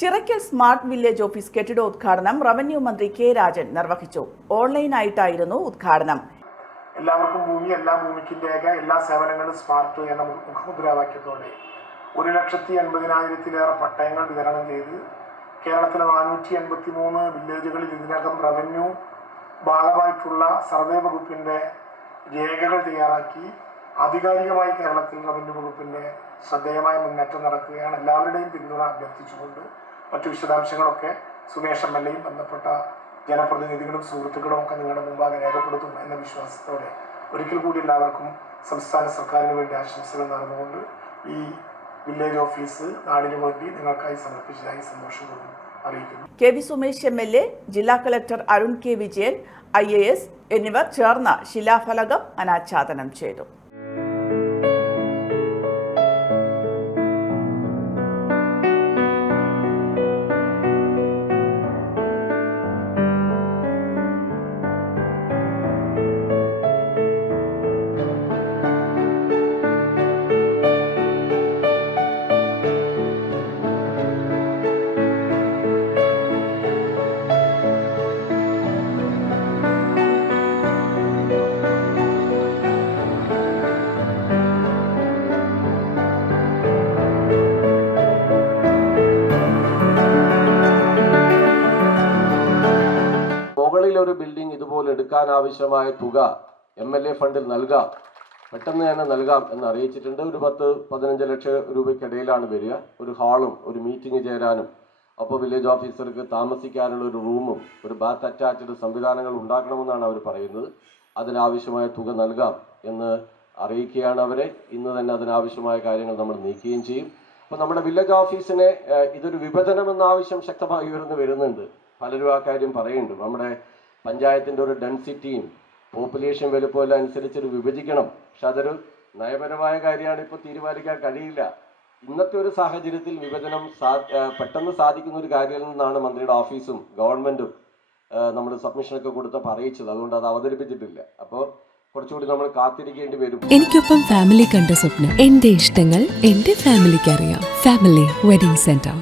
Chirakkal smart village office കെട്ടിട ഉദ്ഘാടനം revenue മന്ത്രി കെ രാജൻ നിർവഹിച്ചു. ഓൺലൈനായിട്ടായിരുന്നു ഉദ്ഘാടനം. എല്ലാവർക്കും ഭൂമി എല്ലാ ഭൂമിക്കും രേഖ എല്ലാ സേവനങ്ങളും സ്മാർട്ട് എന്ന മുഖമുദ്രാവാക്യത്തോടെ. ഒരു ലക്ഷത്തി എൺപതിനായിരത്തിലേറെ പട്ടയങ്ങൾ വിതരണം ചെയ്ത് കേരളത്തിലെ നാനൂറ്റി എൺപത്തി മൂന്ന് വില്ലേജുകളിൽ ഇതിനകം റവന്യൂ ഭാഗമായിട്ടുള്ള സർവേ വകുപ്പിന്റെ രേഖകൾ തയ്യാറാക്കി. ആധികാരികമായി കേരളത്തിൽ റവന്യൂ വകുപ്പിന്റെ ശ്രദ്ധേയമായ മുന്നേറ്റം നടക്കുകയാണ്. എല്ലാവരുടെയും പിന്തുണ അഭ്യർത്ഥിച്ചുകൊണ്ട് മറ്റു വിശദാംശങ്ങളൊക്കെ സുമേഷ് എം എൽ എയും ബന്ധപ്പെട്ട ജനപ്രതിനിധികളും സുഹൃത്തുക്കളും ഒക്കെ നിങ്ങളുടെ മുമ്പാകെ രേഖപ്പെടുത്തും എന്ന വിശ്വാസത്തോടെ ഒരിക്കൽ കൂടി എല്ലാവർക്കും സംസ്ഥാന സർക്കാരിന് വേണ്ടി ആശംസകൾ നടന്നുകൊണ്ട് ഈ വില്ലേജ് ഓഫീസ് നാടിനു വേണ്ടി നിങ്ങൾക്കായി സമർപ്പിച്ചതായി സന്തോഷം അറിയിക്കുന്നു. K V Sumesh M L A ജില്ലാ collector Arun K Vijayan I A S എന്നിവർ ചേർന്ന് ശിലാഫലകം അനാച്ഛാദനം ചെയ്തു. ഒരു ബിൽഡിംഗ് ഇതുപോലെ എടുക്കാൻ ആവശ്യമായ തുക എം എൽ എ ഫണ്ടിൽ നൽകാം. പെട്ടെന്ന് തന്നെ നൽകാം എന്ന് അറിയിച്ചിട്ടുണ്ട്. ഒരു പത്ത് പതിനഞ്ച് ലക്ഷം രൂപയ്ക്കിടയിലാണ് വരിക. ഒരു ഹാളും ഒരു മീറ്റിംഗ് ചേരാനും. അപ്പോൾ വില്ലേജ് ഓഫീസർക്ക് താമസിക്കാനുള്ള ഒരു റൂമും ഒരു ബാത്ത് അറ്റാച്ച്ഡ് സംവിധാനങ്ങൾ ഉണ്ടാക്കണമെന്നാണ് അവർ പറയുന്നത്. അതിനാവശ്യമായ തുക നൽകാം എന്ന് അറിയിക്കുകയാണ് അവരെ. ഇന്ന് തന്നെ അതിനാവശ്യമായ കാര്യങ്ങൾ നമ്മൾ നീക്കുകയും ചെയ്യും. അപ്പോൾ നമ്മുടെ വില്ലേജ് ഓഫീസിനെ ഇതൊരു വിഭജനം ആവശ്യം ശക്തമായി ഉയർന്നു വരുന്നുണ്ട്. പലരും ആ കാര്യം പറയുന്നുണ്ട്. നമ്മുടെ പഞ്ചായത്തിന്റെ ഒരു ഡെൻസിറ്റിയും പോപ്പുലേഷൻ വലുപ്പമെല്ലാം അനുസരിച്ച് ഒരു വിഭജിക്കണം. പക്ഷെ അതൊരു നയപരമായ കാര്യമാണ്. ഇപ്പോൾ തീരുമാനിക്കാൻ കഴിയില്ല. ഇന്നത്തെ ഒരു സാഹചര്യത്തിൽ വിഭജനം പെട്ടെന്ന് സാധിക്കുന്ന ഒരു കാര്യം എന്നാണ് മന്ത്രിയുടെ ഓഫീസും ഗവൺമെന്റും നമ്മൾ സബ്മിഷനൊക്കെ കൊടുത്തപ്പോൾ അറിയിച്ചത് അതുകൊണ്ട് അത് അവതരിപ്പിച്ചിട്ടില്ല. അപ്പോൾ കുറച്ചുകൂടി നമ്മൾ കാത്തിരിക്കേണ്ടി വരും. എനിക്കൊപ്പം ഫാമിലി കണ്ട സ്വപ്നം. എന്റെ ഇഷ്ടങ്ങൾ എന്റെ ഫാമിലിക്ക് അറിയാം. Family wedding centre